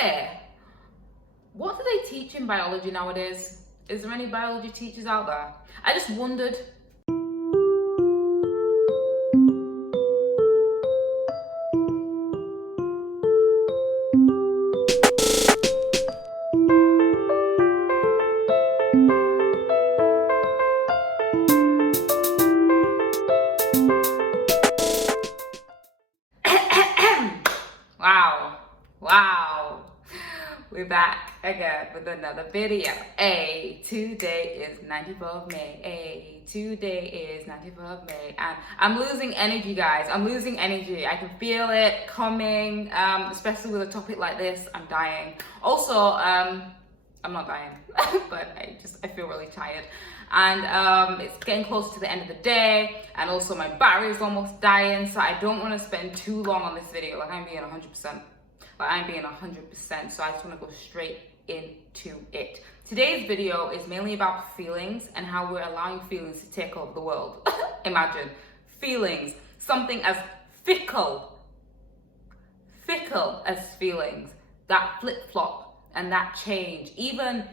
say, what do they teach in biology nowadays? Is there any biology teachers out there? I just wondered. Wow, we're back again with another video. Today is 94th of May. Today is 94th of May, and I'm losing energy, guys. I'm losing energy. I can feel it coming, especially with a topic like this. I'm dying. Also, I'm not dying, but I feel really tired. And it's getting close to the end of the day, and also my battery is almost dying, so I don't want to spend too long on this video. Like, I'm being 100%. So I just want to go straight into it. Today's video is mainly about feelings and how we're allowing feelings to take over the world. Imagine feelings, something as fickle as feelings, that flip-flop and that change. Even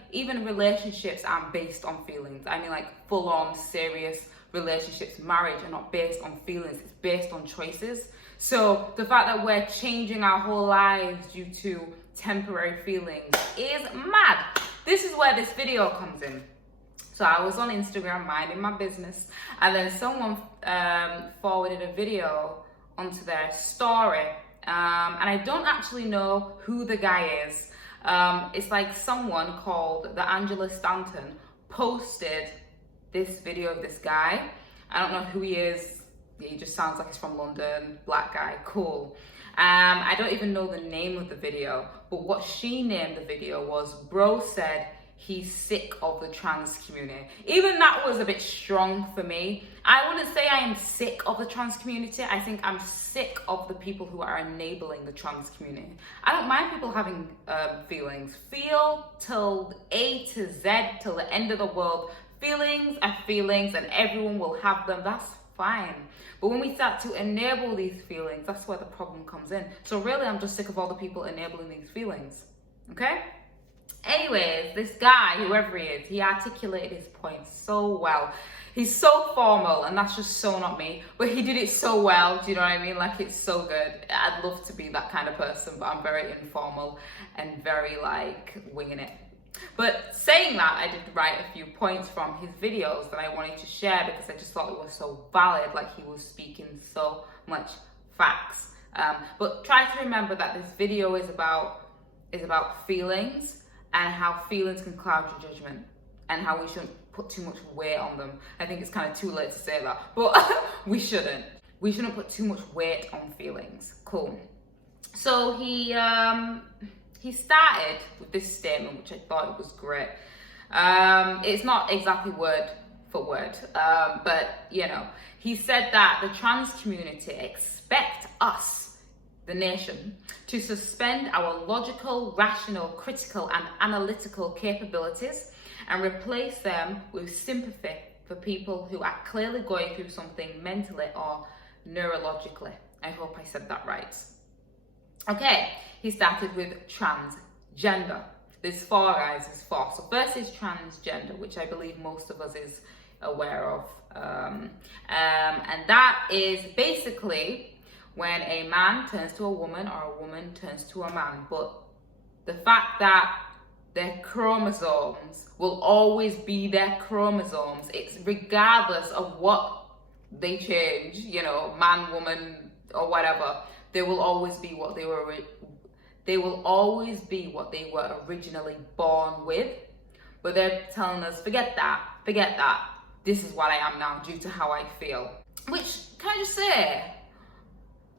relationships aren't based on feelings. I mean, like, full-on serious relationships, marriage are not based on feelings, it's based on choices. So the fact that we're changing our whole lives due to temporary feelings is mad. This is where this video comes in. So I was on Instagram minding my business, and then someone forwarded a video onto their story, and I don't actually know who the guy is. It's like someone called the Angela Stanton posted this video of this guy. I don't know who he is. He just sounds like he's from London, black guy, cool. I don't even know the name of the video, but what she named the video was, bro said he's sick of the trans community. Even that was a bit strong for me. I wouldn't say I am sick of the trans community. I think I'm sick of the people who are enabling the trans community. I don't mind people having feelings. Feel till A to Z, till the end of the world. Feelings are feelings and everyone will have them. That's fine. But when we start to enable these feelings, that's where the problem comes in. So really, I'm just sick of all the people enabling these feelings. Okay? Anyways, this guy, whoever he is, he articulated his point so well. He's so formal, and that's just so not me. But he did it so well, do you know what I mean? Like, it's so good. I'd love to be that kind of person, but I'm very informal and very, like, winging it. But saying that, I did write a few points from his videos that I wanted to share because I just thought it was so valid, like he was speaking so much facts. But try to remember that this video is about feelings and how feelings can cloud your judgment and how we shouldn't put too much weight on them. I think it's kind of too late to say that, but we shouldn't. We shouldn't put too much weight on feelings. Cool. So he started with this statement, which I thought was great. It's not exactly word for word, but, you know, he said that the trans community expect us, the nation, to suspend our logical, rational, critical, and analytical capabilities and replace them with sympathy for people who are clearly going through something mentally or neurologically. I hope I said that right. Okay, he started with transgender. There's four, guys, there's four. So first is transgender, which I believe most of us is aware of. And that is basically when a man turns to a woman or a woman turns to a man. But the fact that their chromosomes will always be their chromosomes, it's regardless of what they change, you know, man, woman, or whatever. They will always be what they were. They will always be what they were originally born with. But they're telling us, forget that. This is what I am now due to how I feel. Which, can I just say,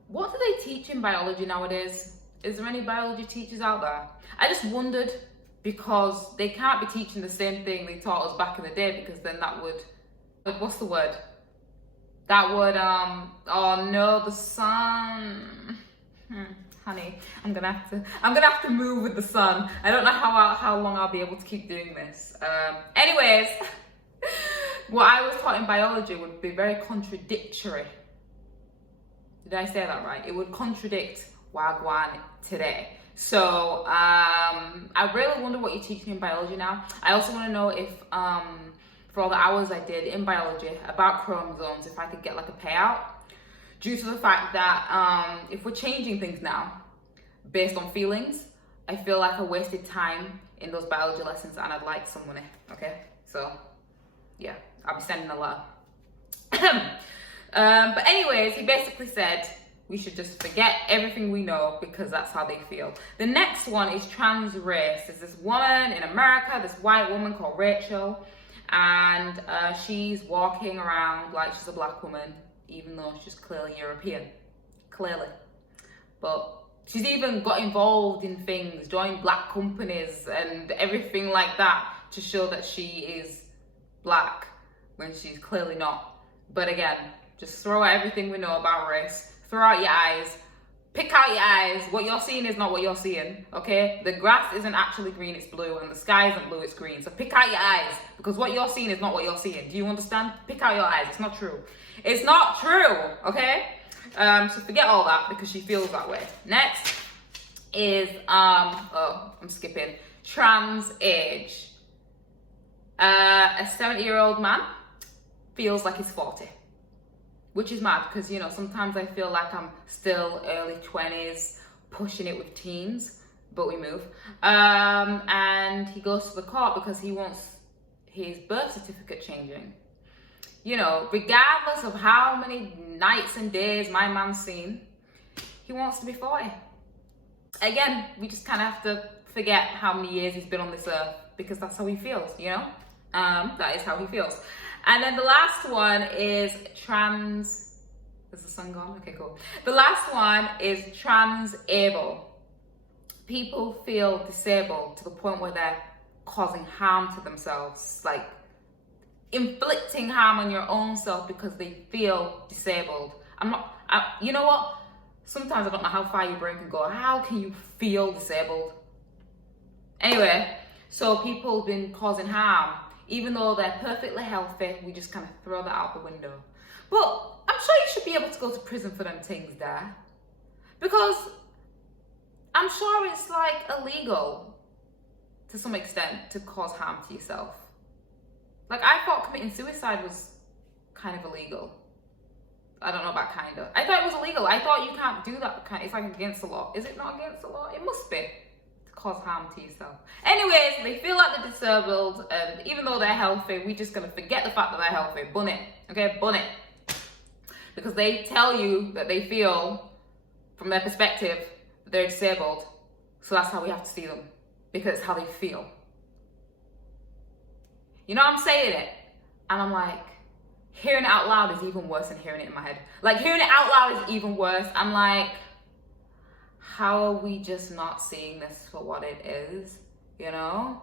what do they teach in biology nowadays? Is there any biology teachers out there? I just wondered, because they can't be teaching the same thing they taught us back in the day, because then that would, what's the word? That would, oh no, the sun. Honey, I'm gonna have to move with the sun. I don't know how long I'll be able to keep doing this. Anyways, what I was taught in biology would be very contradictory. Did I say that right? It would contradict Wagwan today. So I really wonder what you're teaching in biology now. I also want to know if for all the hours I did in biology about chromosomes, if I could get like a payout, due to the fact that if we're changing things now based on feelings, I feel like I wasted time in those biology lessons and I'd like some money. Okay, so yeah, I'll be sending a letter. But anyways, he basically said we should just forget everything we know because that's how they feel. The next one is trans race. There's this woman in America, this white woman called Rachel, and she's walking around like she's a black woman, even though she's clearly European, clearly. But she's even got involved in things, joined black companies and everything like that to show that she is black when she's clearly not. But again, just throw out everything we know about race. Throw out your eyes. Pick out your eyes. What you're seeing is not what you're seeing, okay? The grass isn't actually green, it's blue, and the sky isn't blue, it's green. So pick out your eyes, because what you're seeing is not what you're seeing. Do you understand? Pick out your eyes. It's not true. It's not true, okay? So forget all that, because she feels that way. Next is, I'm skipping. Trans age. A 70-year-old man feels like he's 40. Which is mad, because, you know, sometimes I feel like I'm still early 20s, pushing it with teens, but we move. And he goes to the court because he wants his birth certificate changing. You know, regardless of how many nights and days my man's seen, he wants to be 40. Again, we just kind of have to forget how many years he's been on this earth, because that's how he feels, you know? That is how he feels. And then the last one is trans. Is the sun gone? Okay, cool. The last one is transable. People feel disabled to the point where they're causing harm to themselves, like inflicting harm on your own self because they feel disabled. You know what? Sometimes I don't know how far your brain can go. How can you feel disabled? Anyway, so people have been causing harm. Even though they're perfectly healthy, we just kind of throw that out the window. But I'm sure you should be able to go to prison for them things there. Because I'm sure it's like illegal to some extent to cause harm to yourself. Like, I thought committing suicide was kind of illegal. I don't know about kind of. I thought it was illegal. I thought you can't do that. It's like against the law. Is it not against the law? It must be. Cause harm to yourself. Anyways, they feel like they're disabled, and even though they're healthy, we're just gonna forget the fact that they're healthy. Bun it, okay? Bun it. Because they tell you that they feel, from their perspective, that they're disabled. So that's how we have to see them, because it's how they feel. You know, I'm saying it, and I'm like, hearing it out loud is even worse than hearing it in my head. Like, hearing it out loud is even worse. I'm like, how are we just not seeing this for what it is, you know?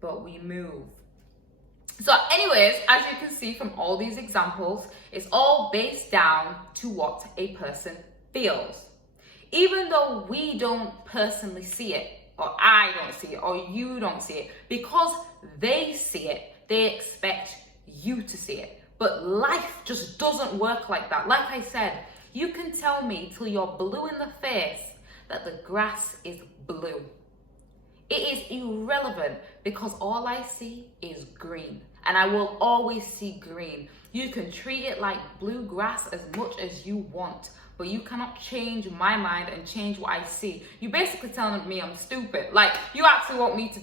But we move. So anyways, as you can see from all these examples, it's all based down to what a person feels. Even though we don't personally see it, or I don't see it, or you don't see it, because they see it, they expect you to see it. But life just doesn't work like that. Like I said, you can tell me till you're blue in the face that the grass is blue. It is irrelevant, because all I see is green, and I will always see green. You can treat it like blue grass as much as you want, but you cannot change my mind and change what I see. You're basically telling me I'm stupid. Like, you actually want me to,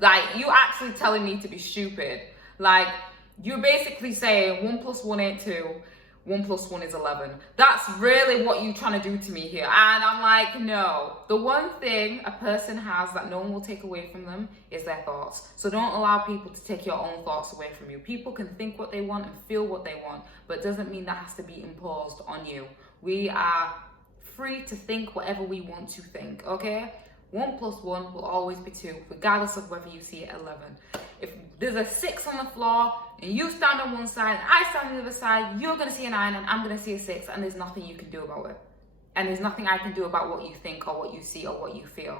like, you actually telling me to be stupid. Like, you're basically saying 1 + 1 ain't 2. 1 + 1 is 11. That's really what you're trying to do to me here. And I'm like, no. The one thing a person has that no one will take away from them is their thoughts. So don't allow people to take your own thoughts away from you. People can think what they want and feel what they want, but it doesn't mean that has to be imposed on you. We are free to think whatever we want to think, okay? 1 + 1 will always be 2, regardless of whether you see it 11. If there's a 6 on the floor and you stand on one side and I stand on the other side, you're gonna see a 9 and I'm gonna see a 6, and there's nothing you can do about it. And there's nothing I can do about what you think or what you see or what you feel.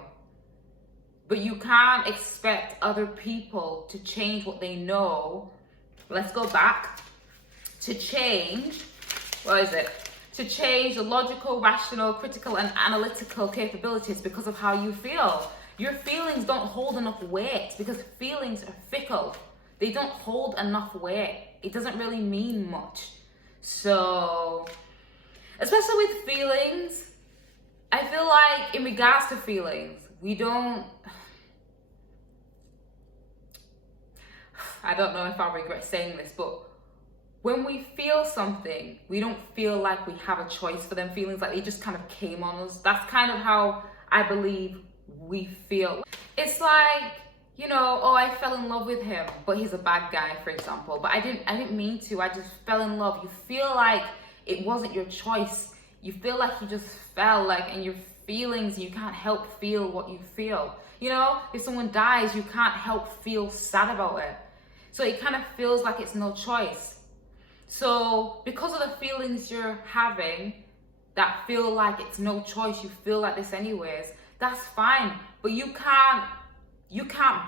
But you can't expect other people to change what they know. Let's go back to change. What is it? to change the logical, rational, critical, and analytical capabilities because of how you feel. Your feelings don't hold enough weight because feelings are fickle. They don't hold enough weight. It doesn't really mean much. So, especially with feelings, I feel like in regards to feelings, I don't know if I regret saying this, but when we feel something, we don't feel like we have a choice for them feelings, like they just kind of came on us. That's kind of how I believe we feel. It's like, you know, oh, I fell in love with him, but he's a bad guy, for example. But I didn't mean to. I just fell in love. You feel like it wasn't your choice. You feel like you just fell, like, in your feelings, you can't help feel what you feel. You know, if someone dies, you can't help feel sad about it. So it kind of feels like it's no choice. So because of the feelings you're having that feel like it's no choice, you feel like this anyways, that's fine. But you can't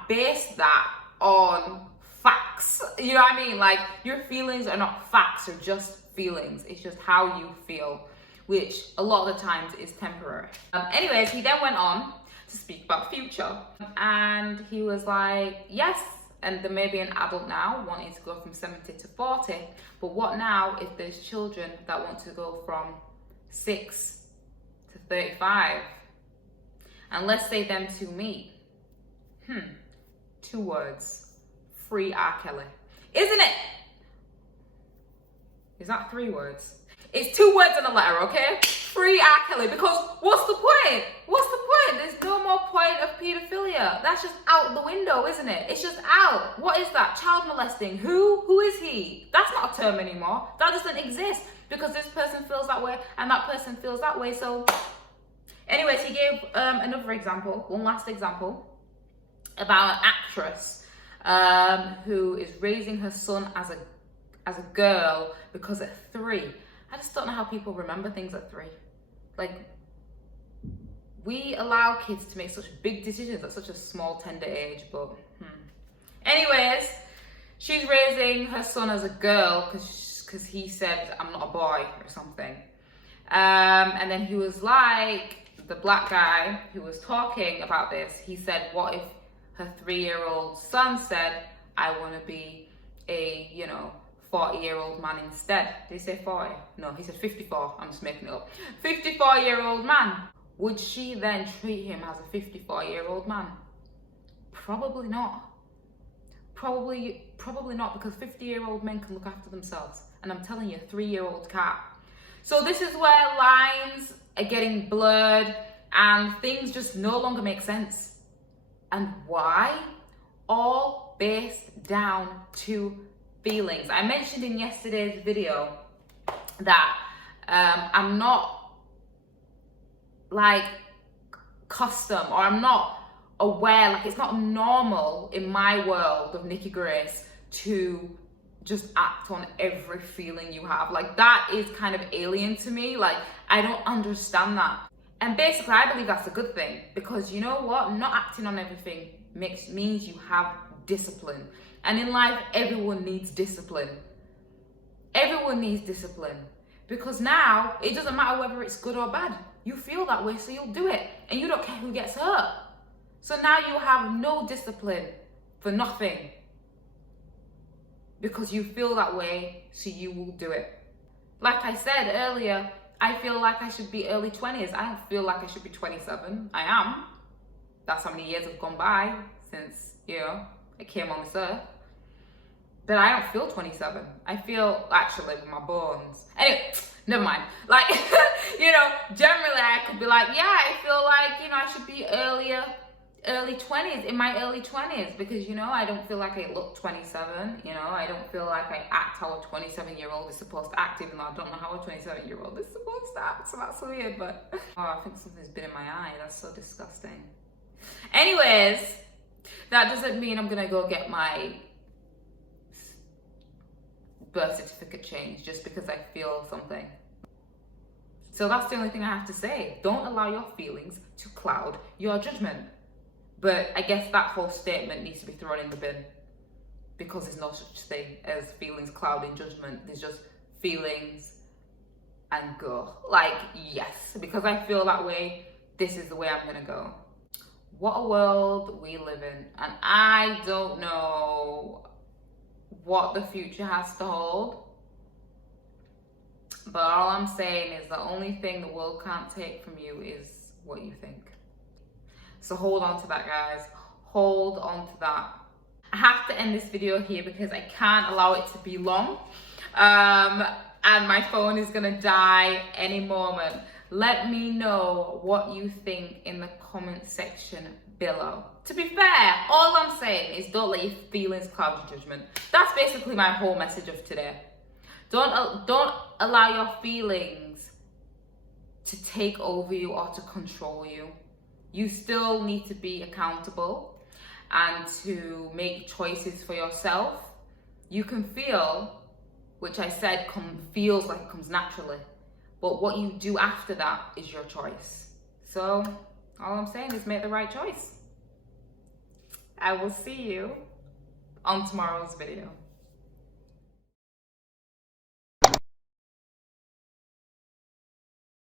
base that on facts. You know what I mean? Like, your feelings are not facts, they're just feelings. It's just how you feel, which a lot of the times is temporary. Anyways, he then went on to speak about future. And he was like, yes, and there may be an adult now wanting to go from 70 to 40, but what now if there's children that want to go from 6 to 35? And let's say them two meet. 2 words. Free R. Kelly. Isn't it? Is that 3 words? It's 2 words and a letter, okay? Free R. Kelly, because what's the point? What's the point? There's no more point of pedophilia. That's just out the window, isn't it? It's just out. What is that? Child molesting. Who is he? That's not a term anymore. That doesn't exist because this person feels that way and that person feels that way. So anyways, he gave another example, one last example, about an actress who is raising her son as a girl because at 3, I just don't know how people remember things at 3. Like, we allow kids to make such big decisions at such a small, tender age, but anyways, she's raising her son as a girl because he said, I'm not a boy or something. And then he was like, the black guy who was talking about this, he said, what if her 3-year-old son said, I want to be a, 40-year-old man instead? Did he say 40? No, he said 54. I'm just making it up. 54-year-old man. Would she then treat him as a 54-year-old man? Probably not. Probably not, because 50-year-old men can look after themselves. And I'm telling you, a 3-year-old can't. So this is where lines are getting blurred and things just no longer make sense. And why? All based down to feelings. I mentioned in yesterday's video that I'm not like custom, or I'm not aware, like it's not normal in my world of Nikki Grace to just act on every feeling you have. Like, that is kind of alien to me. Like, I don't understand that. And basically, I believe that's a good thing, because you know what? Not acting on everything means you have discipline. And in life, everyone needs discipline. Everyone needs discipline. Because now, it doesn't matter whether it's good or bad. You feel that way, so you'll do it. And you don't care who gets hurt. So now you have no discipline for nothing. Because you feel that way, so you will do it. Like I said earlier, I feel like I should be early 20s. I don't feel like I should be 27. I am. That's how many years have gone by since, I came on this earth. But I don't feel 27. I feel, actually, with my bones. Anyway, never mind. Like, generally I could be like, yeah, I feel like, I should be early 20s, in my early 20s, because, I don't feel like I look 27, I don't feel like I act how a 27-year-old is supposed to act, even though I don't know how a 27-year-old is supposed to act, so that's weird, but, I think something's been in my eye, that's so disgusting. Anyways, that doesn't mean I'm gonna go get my birth certificate changed just because I feel something. So that's the only thing I have to say. Don't allow your feelings to cloud your judgment. But I guess that whole statement needs to be thrown in the bin, because there's no such thing as feelings clouding judgment. There's just feelings and go. Like, yes, because I feel that way, this is the way I'm gonna go. What a world we live in, and I don't know what the future has to hold, but all I'm saying is the only thing the world can't take from you is what you think. So hold on to that, guys. Hold on to that. I have to end this video here because I can't allow it to be long, and my phone is gonna die any moment. Let me know what you think in the comment section below. To be fair, all I'm saying is don't let your feelings cloud your judgment. That's basically my whole message of today. Don't allow your feelings to take over you or to control you. You still need to be accountable and to make choices for yourself. You can feel, which I said feels like it comes naturally, but what you do after that is your choice. So all I'm saying is make the right choice. I will see you on tomorrow's video.